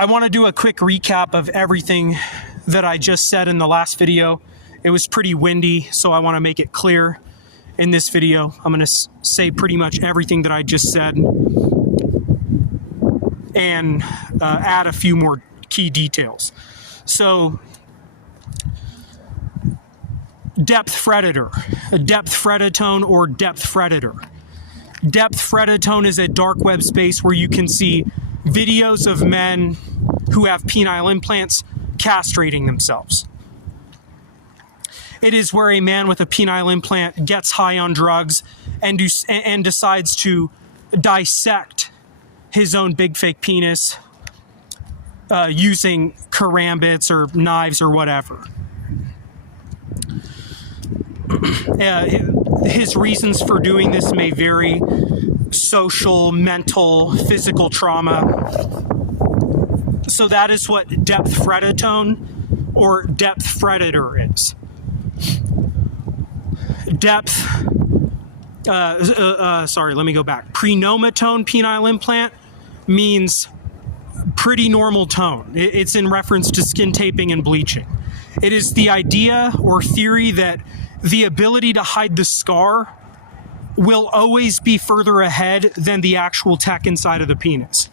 I want to do a quick recap of everything that I just said in the last video. It was pretty windy, so I want to make it clear in this video. I'm going to say pretty much everything that I just said and add a few more key details. So, Depth Fredator, a Depth Fredator or Depth Fredator. Depth Fredator is a dark web space where you can see videos of men who have penile implants castrating themselves. It is where a man with a penile implant gets high on drugs and decides to dissect his own big fake penis using karambits or knives or whatever. His reasons for doing this may vary: social, mental, physical trauma. So that is what Depth Fredator or Depth Fredator is. Let me go back. Prenomatone penile implant means pretty normal tone. It's in reference to skin taping and bleaching. It is the idea or theory that the ability to hide the scar will always be further ahead than the actual tech inside of the penis.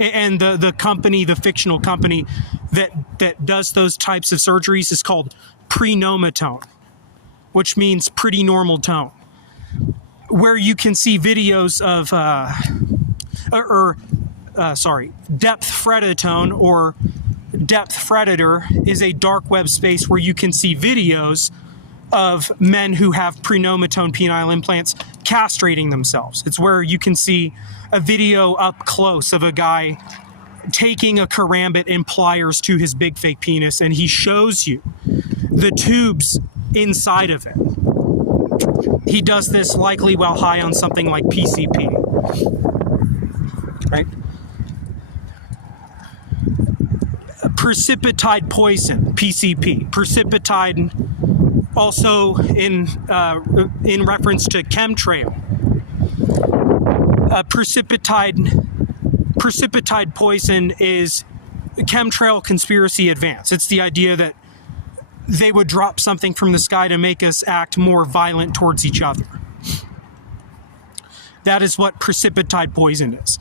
And the company, the fictional company that does those types of surgeries is called Prenomatone, which means pretty normal tone. Where you can see videos of, Depth Fredator or Depth Fredator is a dark web space where you can see videos of men who have prenomatone penile implants castrating themselves. It's where you can see a video up close of a guy taking a karambit and pliers to his big fake penis, and he shows you the tubes inside of it. He does this likely while high on something like PCP, right? Precipitide poison, PCP. Precipitide, also in reference to chemtrail. Precipitide poison is chemtrail conspiracy advance. It's the idea that they would drop something from the sky to make us act more violent towards each other. That is what precipitide poison is.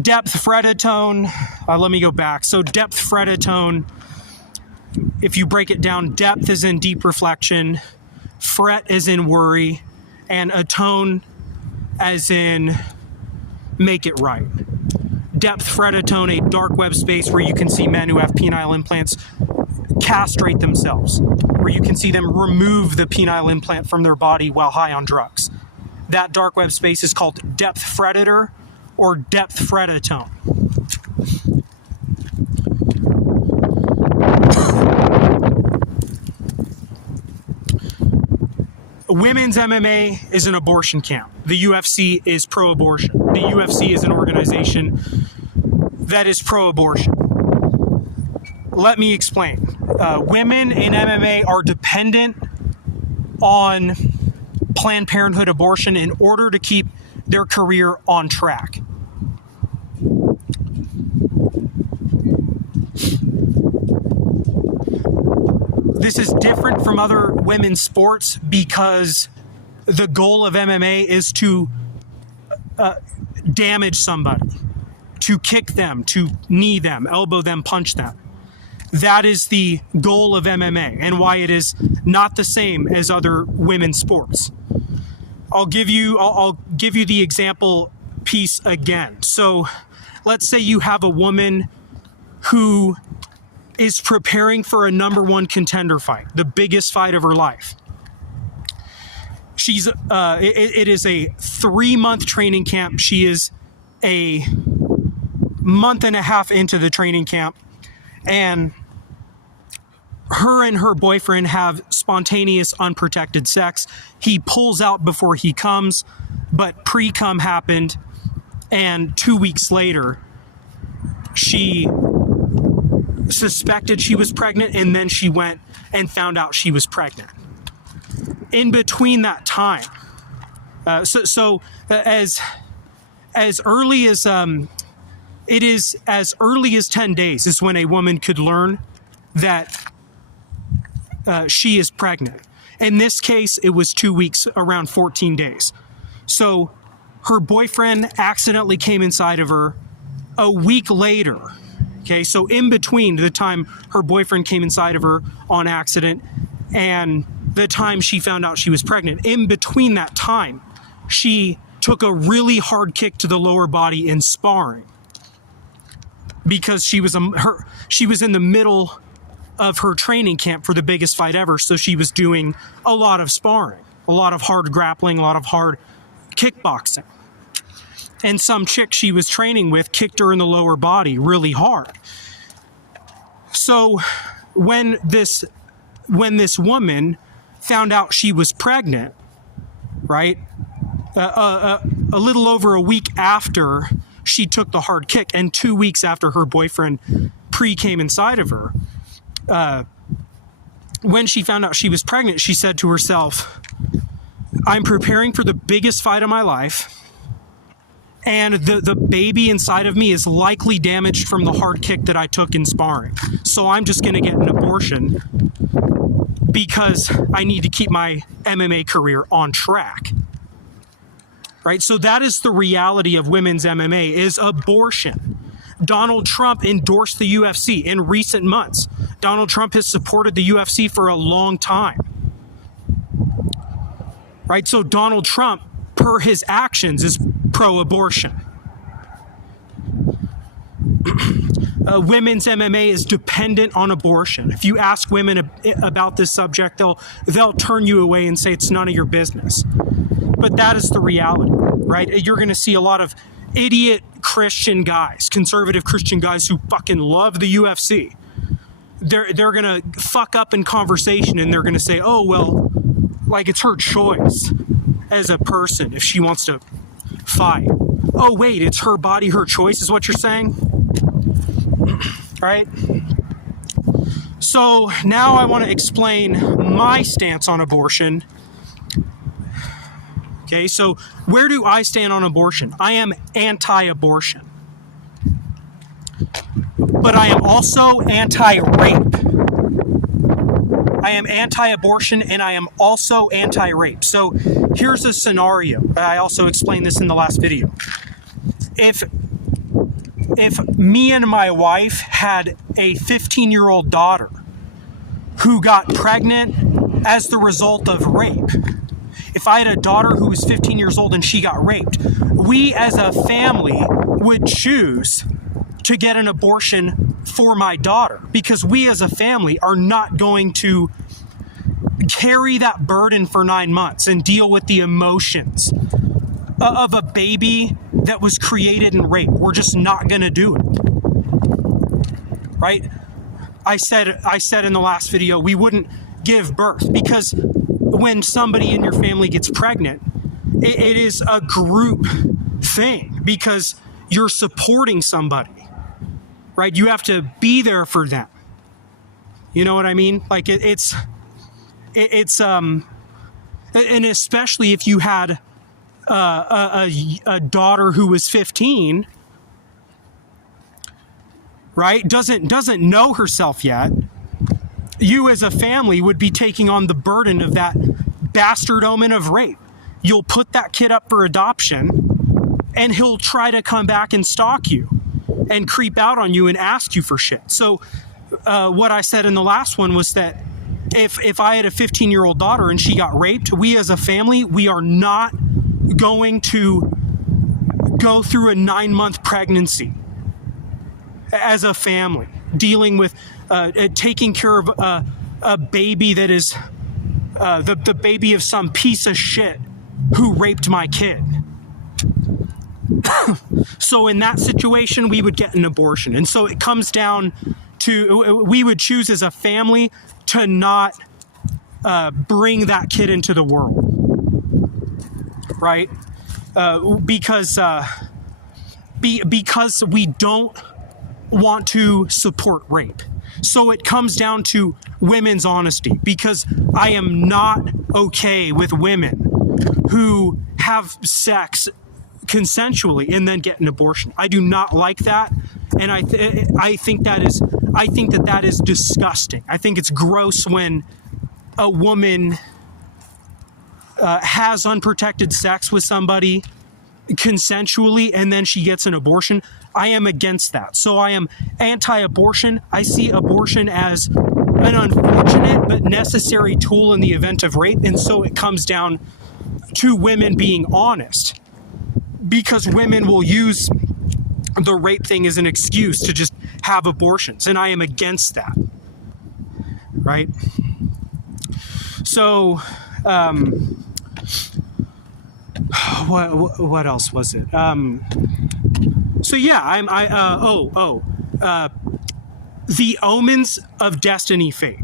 Depth Fredator, let me go back. So Depth Fredator, if you break it down, depth is in deep reflection, fret is in worry, and atone as in make it right. Depth Fredator, a dark web space where you can see men who have penile implants castrate themselves, where you can see them remove the penile implant from their body while high on drugs. That dark web space is called Depth Fredator or Depth Fredator. Women's MMA is an abortion camp. The UFC is pro-abortion. The UFC is an organization that is pro-abortion. Let me explain. Women in MMA are dependent on Planned Parenthood abortion in order to keep their career on track. This is different from other women's sports because the goal of MMA is to damage somebody, to kick them, to knee them, elbow them, punch them. That is the goal of MMA and why it is not the same as other women's sports. I'll give you the example piece again. So let's say you have a woman who is preparing for a #1 contender fight, the biggest fight of her life. It is a 3-month training camp. She is a month and a half into the training camp, and her and her boyfriend have spontaneous, unprotected sex. He pulls out before he comes, but pre-cum happened, and 2 weeks later, she suspected she was pregnant, and then she went and found out she was pregnant. In between that time, as early as it is as early as 10 days is when a woman could learn that she is pregnant. In this case, it was 2 weeks, around 14 days. So her boyfriend accidentally came inside of her a week later. Okay, so in between the time her boyfriend came inside of her on accident and the time she found out she was pregnant, in between that time, she took a really hard kick to the lower body in sparring because she was in the middle of her training camp for the biggest fight ever. So she was doing a lot of sparring, a lot of hard grappling, a lot of hard kickboxing. And some chick she was training with kicked her in the lower body really hard. So when this woman found out she was pregnant, right, a little over a week after she took the hard kick and 2 weeks after her boyfriend came inside of her, when she found out she was pregnant, she said to herself, I'm preparing for the biggest fight of my life, and the baby inside of me is likely damaged from the hard kick that I took in sparring. So I'm just going to get an abortion because I need to keep my MMA career on track. Right? So that is the reality of women's MMA, is abortion. Donald Trump endorsed the UFC in recent months. Donald Trump has supported the UFC for a long time. Right? So Donald Trump, per his actions, is pro-abortion. Women's MMA is dependent on abortion. If you ask women about this subject, they'll turn you away and say it's none of your business. But that is the reality, right? You're going to see a lot of idiot Christian guys, conservative Christian guys who fucking love the UFC. They're going to fuck up in conversation and they're going to say, oh, well, like it's her choice as a person if she wants to fight. Oh, wait, it's her body, her choice is what you're saying? Right? So now I want to explain my stance on abortion. Okay, so where do I stand on abortion? I am anti-abortion. But I am also anti-rape. I am anti-abortion and I am also anti-rape. So here's a scenario. I also explained this in the last video. If me and my wife had a 15-year-old daughter who got pregnant as the result of rape, if I had a daughter who was 15 years old and she got raped, we as a family would choose to get an abortion for my daughter because we as a family are not going to carry that burden for 9 months and deal with the emotions of a baby that was created in rape. We're just not going to do it. Right? I said in the last video, we wouldn't give birth because when somebody in your family gets pregnant, it is a group thing because you're supporting somebody, right? You have to be there for them. You know what I mean? Like it's and especially if you had a daughter who was 15, right? Doesn't know herself yet. You as a family would be taking on the burden of that bastard omen of rape. You'll put that kid up for adoption and he'll try to come back and stalk you and creep out on you and ask you for shit. So what I said in the last one was that if I had a 15-year-old daughter and she got raped, we as a family, we are not going to go through a 9-month pregnancy as a family, dealing with taking care of a baby that is the baby of some piece of shit who raped my kid. So in that situation, we would get an abortion. And so it comes down to, we would choose as a family to not bring that kid into the world, right? Because we don't want to support rape. So it comes down to women's honesty, because I am not okay with women who have sex consensually and then get an abortion. I do not like that, and I think that is disgusting. I think it's gross when a woman has unprotected sex with somebody consensually and then she gets an abortion. I am against that. So I am anti-abortion. I see abortion as an unfortunate but necessary tool in the event of rape, and so it comes down to women being honest, because women will use the rape thing as an excuse to just have abortions, and I am against that, right? So what else was it? So yeah, the omens of destiny fate.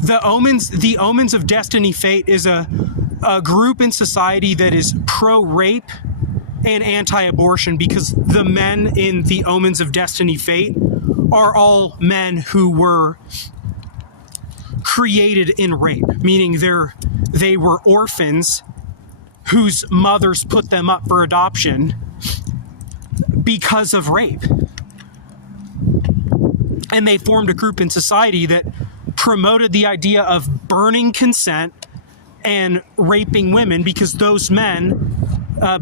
The omens of destiny fate is a group in society that is pro-rape and anti-abortion, because the men in the omens of destiny fate are all men who were created in rape, meaning they were orphans whose mothers put them up for adoption because of rape. And they formed a group in society that promoted the idea of burning consent and raping women, because those men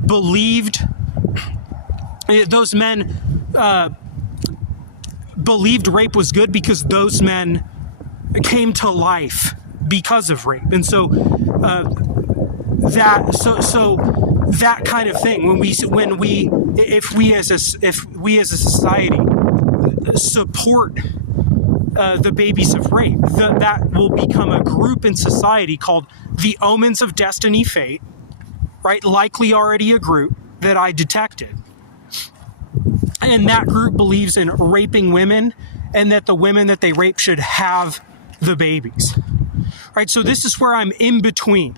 believed rape was good, because those men came to life because of rape. And so that kind of thing, if we as a society support the babies of rape, that will become a group in society called the omens of destiny fate, right? Likely already a group that I detected. And that group believes in raping women, and that the women that they rape should have the babies, right? So this is where I'm in between,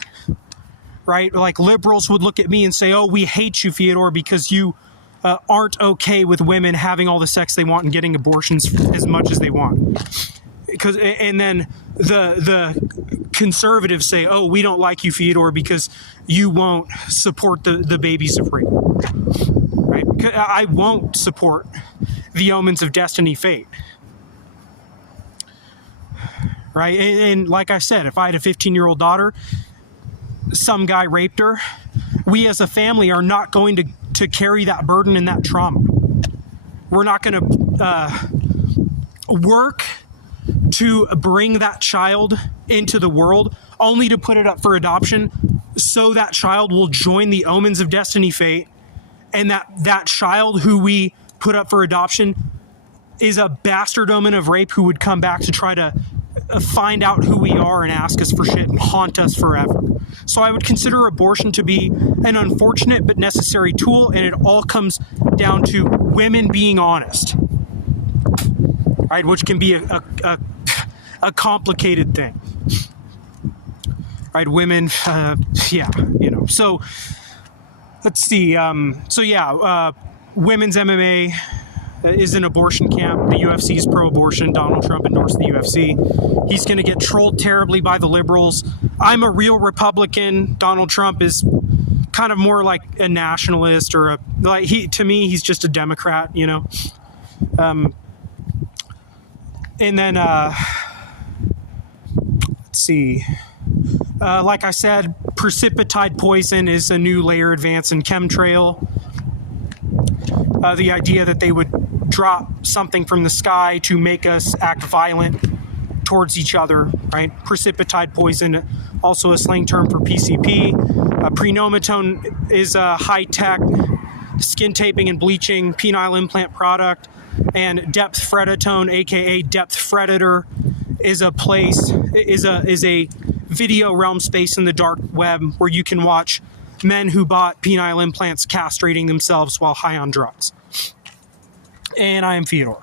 right? Like liberals would look at me and say, oh, we hate you, Feodor, because you aren't okay with women having all the sex they want and getting abortions as much as they want. And then the conservatives say, oh, we don't like you, Feodor, because you won't support the babies of rape, right? I won't support the omens of destiny fate, right? And like I said, if I had a 15-year-old daughter, some guy raped her, we as a family are not going to carry that burden and that trauma. We're not going to work to bring that child into the world only to put it up for adoption, so that child will join the omens of destiny fate, and that child who we put up for adoption is a bastard omen of rape who would come back to try to find out who we are and ask us for shit and haunt us forever. So I would consider abortion to be an unfortunate but necessary tool, and it all comes down to women being honest, right? Which can be a complicated thing, right? Women, yeah, you know. So let's see. Women's MMA is an abortion camp. The UFC is pro-abortion. Donald Trump endorsed the UFC. He's going to get trolled terribly by the liberals. I'm a real Republican. Donald Trump is kind of more like a nationalist, or to me, he's just a Democrat, you know. And then, let's see. Like I said, precipitide poison is a new layer advance in chemtrail. The idea that they would drop something from the sky to make us act violent towards each other, right? Precipitide poison, also a slang term for PCP. Prenomatone is a high-tech skin taping and bleaching penile implant product. And Depth Fredator, aka Depth Fredator, is a video realm space in the dark web where you can watch men who bought penile implants castrating themselves while high on drugs. And I am Feodor.